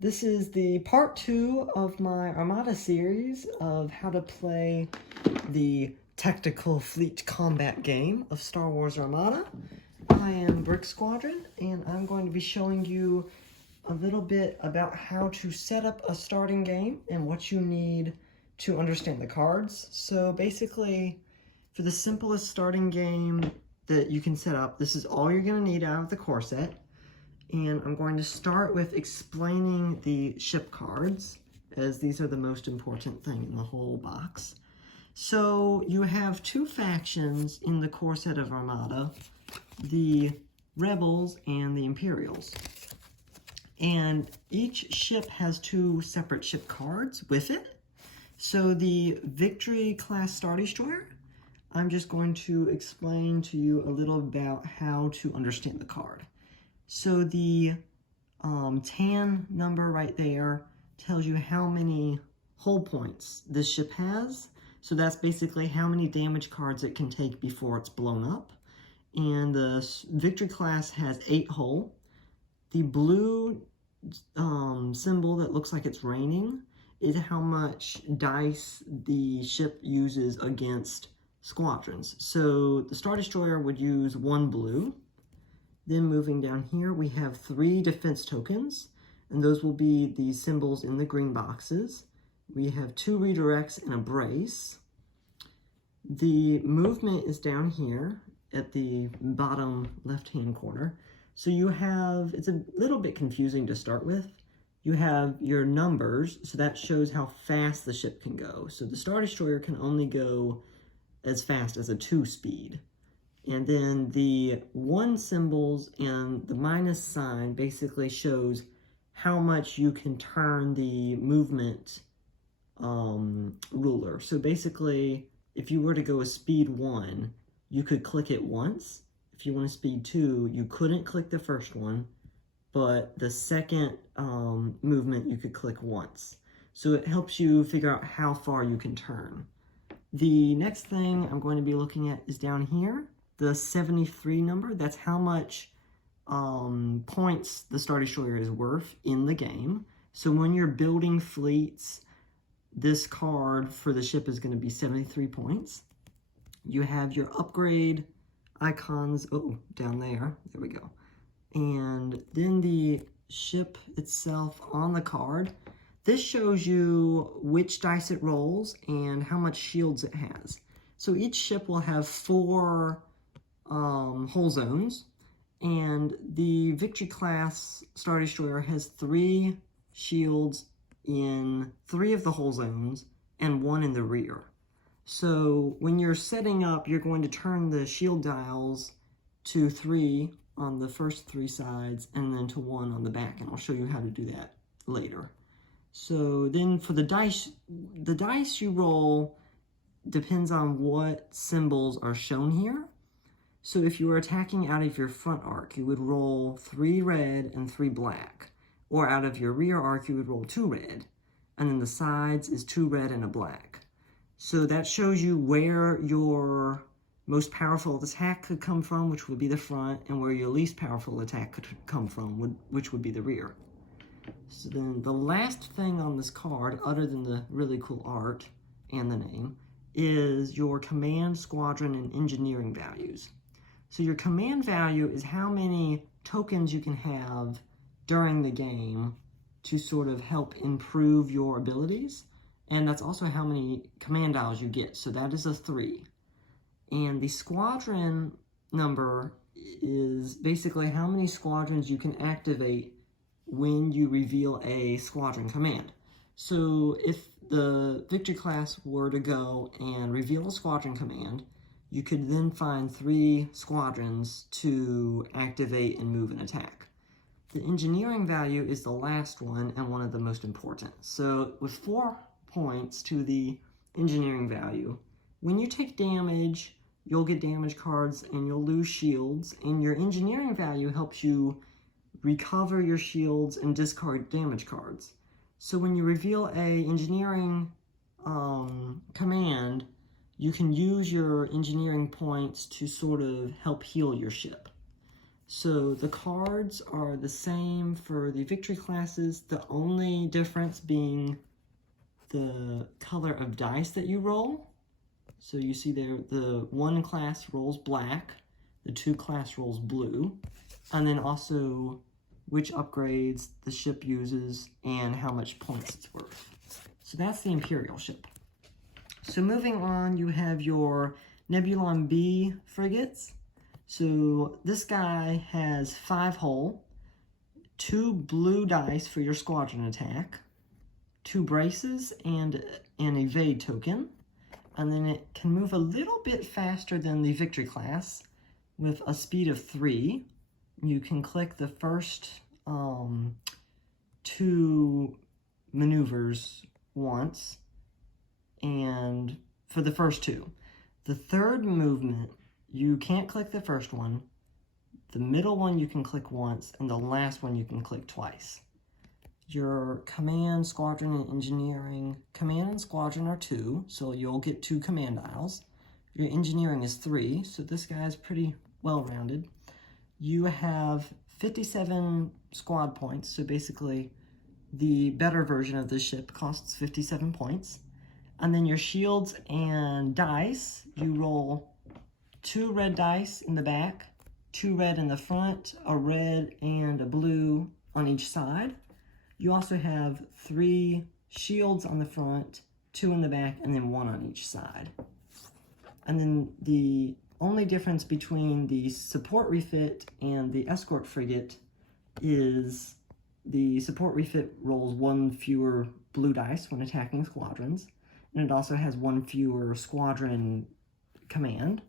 This is the part 2 of my Armada series of how to play the tactical fleet combat game of Star Wars Armada. I am Brick Squadron, and I'm going to be showing you a little bit about how to set up a starting game and what you need to understand the cards. So basically, for the simplest starting game that you can set up, this is all you're going to need out of the core set. And I'm going to start with explaining the ship cards, as these are the most important thing in the whole box. So you have two factions in the core set of Armada, the Rebels and the Imperials. And each ship has two separate ship cards with it. So the Victory class Star Destroyer, I'm just going to explain to you a little about how to understand the card. So the tan number right there tells you how many hull points this ship has. So that's basically how many damage cards it can take before it's blown up. And the Victory class has 8 hull. The blue symbol that looks like it's raining is how much dice the ship uses against squadrons. So the Star Destroyer would use 1 blue. Then moving down here, we have 3 defense tokens, and those will be the symbols in the green boxes. We have 2 redirects and a brace. The movement is down here at the bottom left-hand corner. So you have, it's a little bit confusing to start with. You have your numbers, so that shows how fast the ship can go. So the Star Destroyer can only go as fast as a 2 speed. And then the 1 symbols and the minus sign basically shows how much you can turn the movement ruler. So basically, if you were to go a speed 1, you could click it once. If you want a speed 2, you couldn't click the first one, but the second movement you could click once. So it helps you figure out how far you can turn. The next thing I'm going to be looking at is down here. The 73 number, that's how much points the Star Destroyer is worth in the game. So when you're building fleets, this card for the ship is going to be 73 points. You have your upgrade icons, down there we go. And then the ship itself on the card, this shows you which dice it rolls and how much shields it has. So each ship will have 4 hull zones, and the Victory class Star Destroyer has 3 shields in 3 of the hull zones and 1 in the rear. So when you're setting up, you're going to turn the shield dials to 3 on the first 3 sides and then to 1 on the back, and I'll show you how to do that later. So then for the dice you roll depends on what symbols are shown here. So if you were attacking out of your front arc, you would roll 3 red and 3 black. Or out of your rear arc, you would roll 2 red. And then the sides is 2 red and a black. So that shows you where your most powerful attack could come from, which would be the front, and where your least powerful attack could come from, which would be the rear. So then the last thing on this card, other than the really cool art and the name, is your command, squadron, and engineering values. So your command value is how many tokens you can have during the game to sort of help improve your abilities. And that's also how many command dials you get. So that is a 3. And the squadron number is basically how many squadrons you can activate when you reveal a squadron command. So if the Victory class were to go and reveal a squadron command, you could then find 3 squadrons to activate and move and attack. The engineering value is the last one and one of the most important. So with 4 points to the engineering value, when you take damage, you'll get damage cards and you'll lose shields, and your engineering value helps you recover your shields and discard damage cards. So when you reveal a engineering command, you can use your engineering points to sort of help heal your ship. So the cards are the same for the victory classes, the only difference being the color of dice that you roll. So you see there, the 1 class rolls black, the 2 class rolls blue, and then also which upgrades the ship uses and how much points it's worth. So that's the Imperial ship. So moving on, you have your Nebulon B frigates. So this guy has 5 hull, 2 blue dice for your squadron attack, 2 braces, and an evade token. And then it can move a little bit faster than the victory class with a speed of 3. You can click the first 2 maneuvers once, and for the first 2. The third movement, you can't click the first one, the middle one you can click once, and the last one you can click twice. Your command, squadron, and engineering. Command and squadron are 2, so you'll get 2 command dials. Your engineering is 3, so this guy's pretty well-rounded. You have 57 squad points, so basically the better version of this ship costs 57 points. And then your shields and dice, you roll 2 red dice in the back, 2 red in the front, a red and a blue on each side. You also have 3 shields on the front, 2 in the back, and then 1 on each side. And then the only difference between the support refit and the escort frigate is the support refit rolls 1 fewer blue dice when attacking squadrons, and it also has 1 fewer squadron command,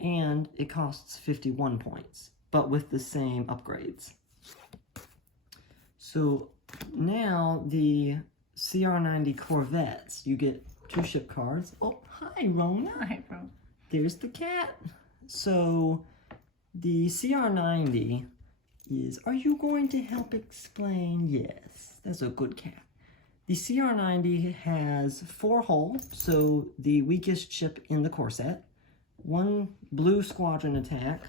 and it costs 51 points, but with the same upgrades. So now the CR90 Corvettes, you get 2 ship cards. Oh, hi Rona. Hi, bro. There's the cat. So the CR90 is, are you going to help explain? Yes, that's a good cat. The CR90 has 4 hull, so the weakest ship in the core set, 1 blue squadron attack,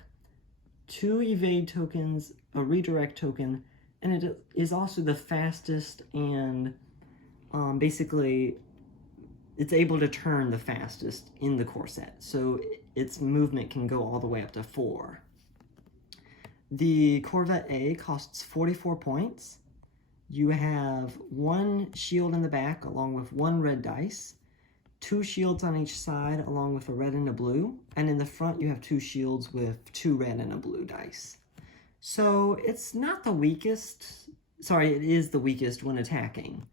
2 evade tokens, a redirect token, and it is also the fastest and basically it's able to turn the fastest in the core set, so its movement can go all the way up to 4. The Corvette A costs 44 points. You have 1 shield in the back along with 1 red dice, 2 shields on each side along with a red and a blue, and in the front you have 2 shields with 2 red and a blue dice. So it's not the weakest, sorry, it is the weakest when attacking,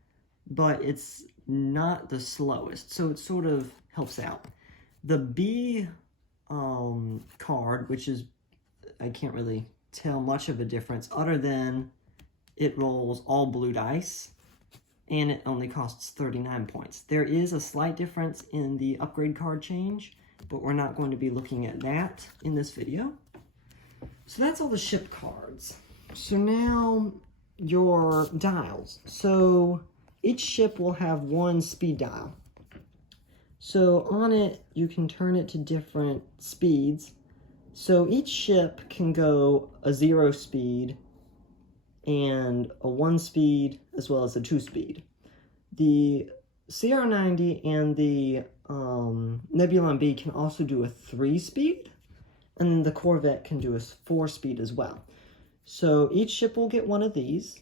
but it's not the slowest, so it sort of helps out. The B card, which is, I can't really tell much of a difference other than it rolls all blue dice, and it only costs 39 points. There is a slight difference in the upgrade card change, but we're not going to be looking at that in this video. So that's all the ship cards. So now your dials. So each ship will have 1 speed dial. So on it, you can turn it to different speeds. So each ship can go a 0 speed and a 1 speed, as well as a 2 speed. The CR90 and the Nebulon B can also do a 3 speed, and then the Corvette can do a 4 speed as well. So each ship will get 1 of these,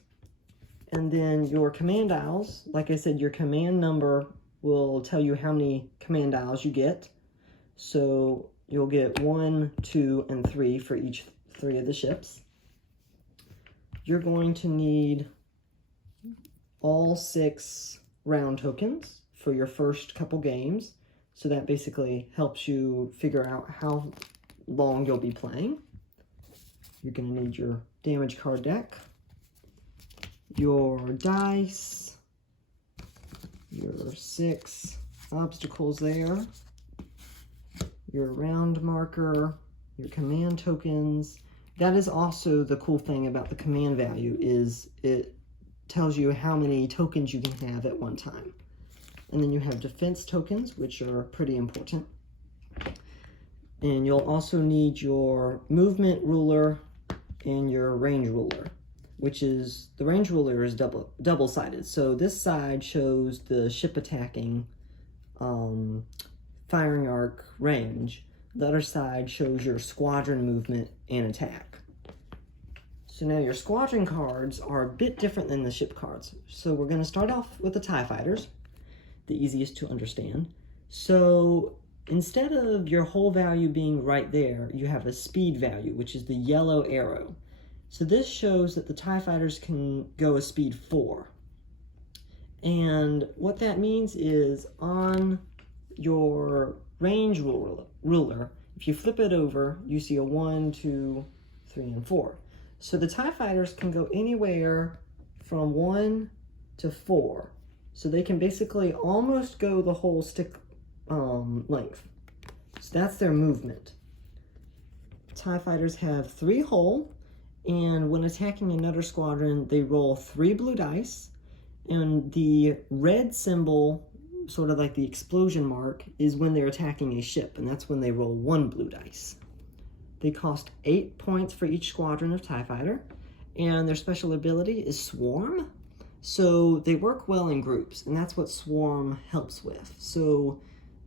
and then your command dials, like I said, your command number will tell you how many command dials you get. So you'll get 1, 2, and 3 for each 3 of the ships. You're going to need all 6 round tokens for your first couple games. So that basically helps you figure out how long you'll be playing. You're going to need your damage card deck, your dice, your 6 obstacles there, your round marker, your command tokens. That is also the cool thing about the command value, is it tells you how many tokens you can have at one time. And then you have defense tokens, which are pretty important. And you'll also need your movement ruler and your range ruler, which is, the range ruler is double-sided. So this side shows the ship attacking firing arc range. The other side shows your squadron movement and attack. So now your squadron cards are a bit different than the ship cards. So we're going to start off with the TIE fighters, the easiest to understand. So instead of your whole value being right there, you have a speed value, which is the yellow arrow. So this shows that the TIE fighters can go a speed 4. And what that means is on your range ruler, if you flip it over, you see a 1, 2, 3, and 4. So the TIE fighters can go anywhere from 1 to 4. So they can basically almost go the whole stick length. So that's their movement. TIE fighters have 3 hull, and when attacking another squadron, they roll 3 blue dice, and the red symbol, sort of like the explosion mark, is when they're attacking a ship, and that's when they roll 1 blue dice. They cost 8 points for each squadron of TIE fighter, and their special ability is Swarm. So they work well in groups, and that's what Swarm helps with. So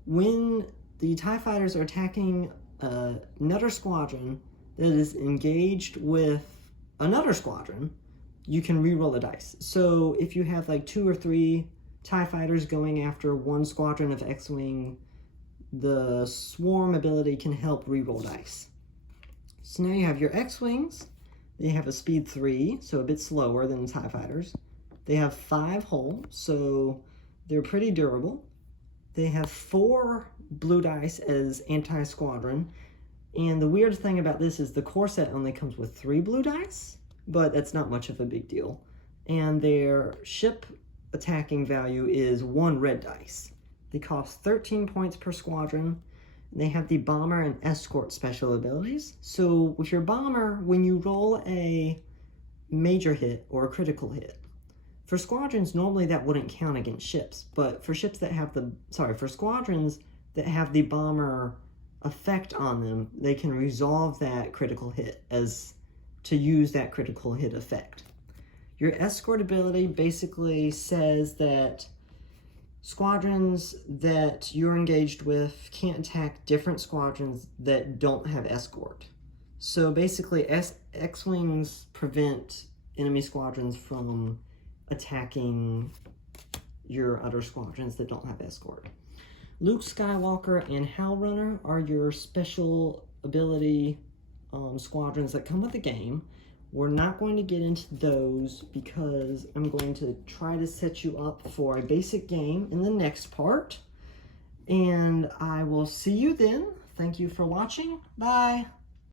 when the TIE fighters are attacking another squadron that is engaged with another squadron, you can re-roll the dice. So if you have like 2 or 3 TIE fighters going after one squadron of X-Wing, the Swarm ability can help re-roll dice. So now you have your X-Wings. They have a speed 3, so a bit slower than the TIE fighters. They have 5 hull, so they're pretty durable. They have 4 blue dice as anti-squadron. And the weird thing about this is the core set only comes with 3 blue dice, but that's not much of a big deal. And their ship attacking value is 1 red dice. They cost 13 points per squadron. They have the bomber and escort special abilities. So with your bomber, when you roll a major hit or a critical hit, for squadrons, normally that wouldn't count against ships, but for ships that have for squadrons that have the bomber effect on them, they can resolve that critical hit as to use that critical hit effect. Your escort ability basically says that squadrons that you're engaged with can't attack different squadrons that don't have escort. So basically, X-Wings prevent enemy squadrons from attacking your other squadrons that don't have escort. Luke Skywalker and Hal Runner are your special ability squadrons that come with the game. We're not going to get into those because I'm going to try to set you up for a basic game in the next part. And I will see you then. Thank you for watching. Bye.